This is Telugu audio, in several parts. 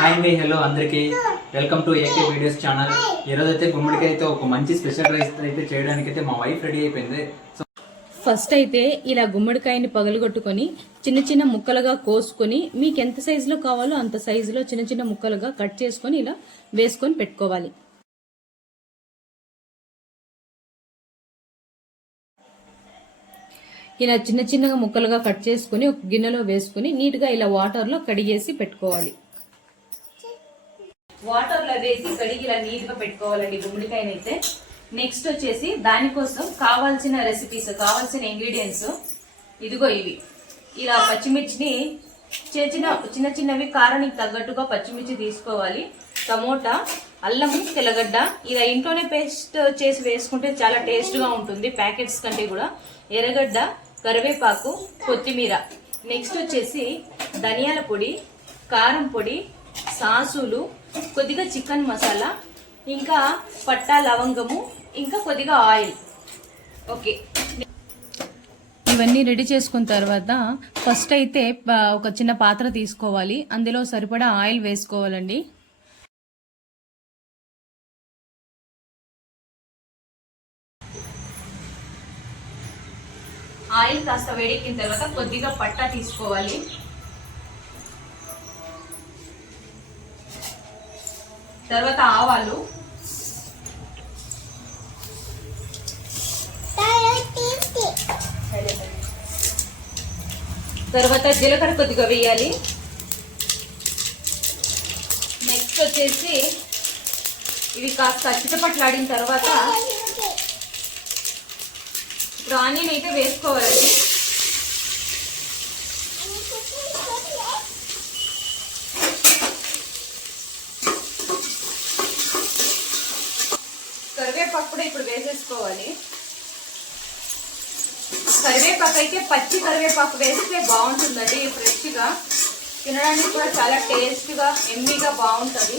హాయ్ అండి, హలో అందరికీ welcome to AK videos channel. ఈరోజు అయితే గుమ్మడికాయ అయితే ఒక మంచి స్పెషల్ రైస్ అయితే చేయడానికి అయితే మా వైఫ్ రెడీ అయిపోయింది. సో ఫస్ట్ అయితే ఇలా గుమ్మడికాయని పగలగొట్టుకొని చిన్న చిన్న ముక్కలుగా కోసుకొని మీకు ఎంత సైజులో కావాలో అంత సైజులో చిన్న చిన్న ముక్కలుగా కట్ చేసుకొని ఇలా వేసుకొని పెట్టుకోవాలి. ఇలా చిన్న చిన్నగా ముక్కలుగా కట్ చేసుకుని ఒక గిన్నెలో వేసుకుని నీట్గా ఇలా వాటర్లో కడిగేసి పెట్టుకోవాలి. వాటర్లో వేసి కడిగి ఇలా నీట్గా పెట్టుకోవాలండి గుమ్మడికాయనైతే. నెక్స్ట్ వచ్చేసి దానికోసం కావాల్సిన రెసిపీస్, కావాల్సిన ఇంగ్రీడియంట్స్ ఇదిగో ఇవి. ఇలా పచ్చిమిర్చిని చిన్న చిన్నవి కారానికి తగ్గట్టుగా పచ్చిమిర్చి తీసుకోవాలి. టమోటా, అల్లము, తెల్లగడ్డ ఇలా ఇంట్లోనే పేస్ట్ చేసి వేసుకుంటే చాలా టేస్ట్గా ఉంటుంది ప్యాకెట్స్ కంటే కూడా. ఎర్రగడ్డ, కరివేపాకు, కొత్తిమీర. నెక్స్ట్ వచ్చేసి ధనియాల పొడి, కారం పొడి, సాసులు, కొద్దిగా చికెన్ మసాలా, ఇంకా పట్టా లవంగము, ఇంకా కొద్దిగా ఆయిల్. ఓకే, ఇవన్నీ రెడీ చేసుకున్న తర్వాత ఫస్ట్ అయితే ఒక చిన్న పాత్ర తీసుకోవాలి. అందులో సరిపడా ఆయిల్ వేసుకోవాలండి. ఆయిల్ కాస్త వేడెక్కిన తర్వాత కొద్దిగా పట్టా తీసుకోవాలి. తర్వాత ఆవాలు, తర్వాత జీలకర్ర కొద్దిగా వేయాలి. నెక్స్ట్ వచ్చేసి ఇవి కాస్త చిటపట్లాడిన తర్వాత ఇప్పుడు ఆనియన్ అయితే వేసుకోవాలండి. కరివేపాకు కూడా ఇప్పుడు వేసేసుకోవాలి. కరివేపాకు అయితే పచ్చి కరివేపాకు వేస్తే బాగుంటుందండి, ఫ్రెష్గా తినడానికి కూడా చాలా టేస్ట్గా ఎమ్మీగా బాగుంటుంది.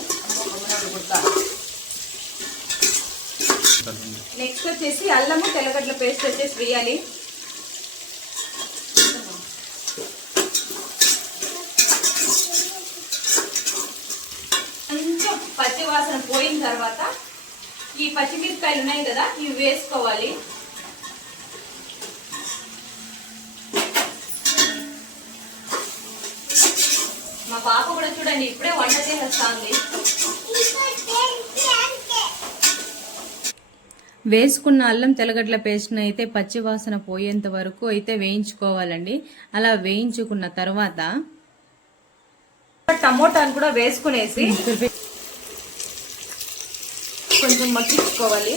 నెక్స్ట్ వచ్చేసి అల్లము, తెల్లగడ్డల పేస్ట్ వచ్చేసి వేయాలి. కొంచెం పచ్చి వాసన పోయిన తర్వాత ఈ పచ్చిమిరపకాయలు ఉన్నాయి కదా, ఇవి వేసుకోవాలి. మా పాప కూడా చూడండి ఇప్పుడే వంట చేసేస్తుంది. వేసుకున్న అల్లం తెల్లగడ్డల పేస్ట్ని అయితే పచ్చివాసన పోయేంత వరకు అయితే వేయించుకోవాలండి. అలా వేయించుకున్న తర్వాత టమోటాను కూడా వేసుకునేసి కొంచెం మగ్గించుకోవాలి.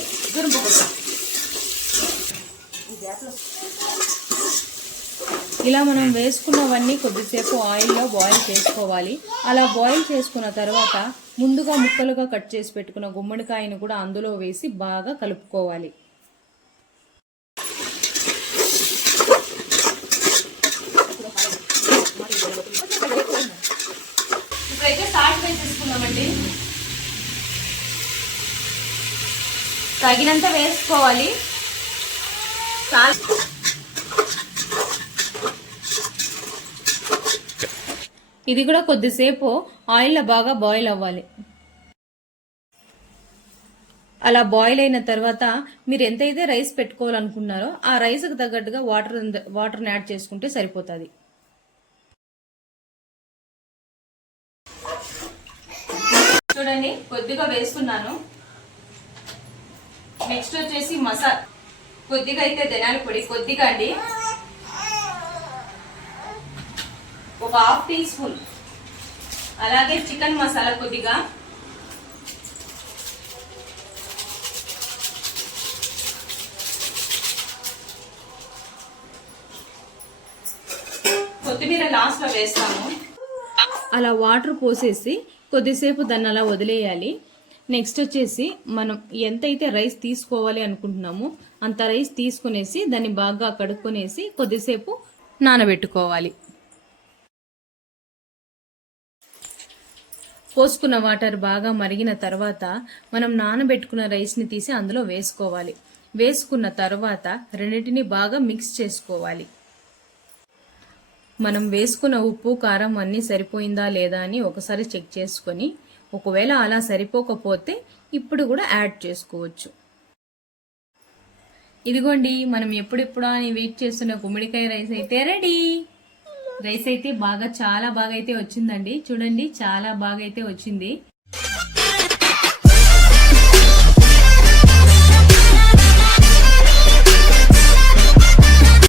ఇలా మనం వేసుకున్నవన్నీ కొద్దిసేపు ఆయిల్లో బాయిల్ చేసుకోవాలి. అలా బాయిల్ చేసుకున్న తర్వాత ముందుగా ముక్కలుగా కట్ చేసి పెట్టుకున్న గుమ్మడికాయను కూడా అందులో వేసి బాగా కలుపుకోవాలి. ఇప్పుడైతే సాల్ట్ వేసేసుకున్నామండి. తగినంత వేసుకోవాలి సాల్ట్. ఇది కూడా కొద్దిసేపు ఆయిల్లో బాగా బాయిల్ అవ్వాలి. అలా బాయిల్ అయిన తర్వాత మీరు ఎంతైతే రైస్ పెట్టుకోవాలనుకున్నారో ఆ రైస్కి తగ్గట్టుగా వాటర్ని యాడ్ చేసుకుంటే సరిపోతుంది. చూడండి కొద్దిగా వేసుకున్నాను. నెక్స్ట్ వచ్చేసి మసాలా, కొద్దిగా అయితే ధనియాల పొడి, కొద్దిగా అండి, ఒక హాఫ్ టీ స్పూన్. అలాగే చికెన్ మసాలా కొద్దిగా, కొత్తిమీర లాస్ట్ లో వేస్తాము. అలా వాటర్ పోసేసి కొద్దిసేపు దాన్ని అలా వదిలేయాలి. నెక్స్ట్ వచ్చేసి మనం ఎంతైతే రైస్ తీసుకోవాలి అనుకుంటున్నామో అంత రైస్ తీసుకునేసి దాన్ని బాగా కడుక్కొనేసి కొద్దిసేపు నానబెట్టుకోవాలి. పోసుకున్న వాటర్ బాగా మరిగిన తర్వాత మనం నానబెట్టుకున్న రైస్ని తీసి అందులో వేసుకోవాలి. వేసుకున్న తర్వాత రెండింటిని బాగా మిక్స్ చేసుకోవాలి. మనం వేసుకున్న ఉప్పు కారం అన్నీ సరిపోయిందా లేదా అని ఒకసారి చెక్ చేసుకొని ఒకవేళ అలా సరిపోకపోతే ఇప్పుడు కూడా యాడ్ చేసుకోవచ్చు. ఇదిగోండి మనం ఎప్పుడెప్పుడా అని వెయిట్ చేస్తున్న గుమ్మడికాయ రైస్ అయితే రెడీ. రైస్ అయితే చాలా బాగా అయితే వచ్చిందండి. చూడండి చాలా బాగా అయితే వచ్చింది.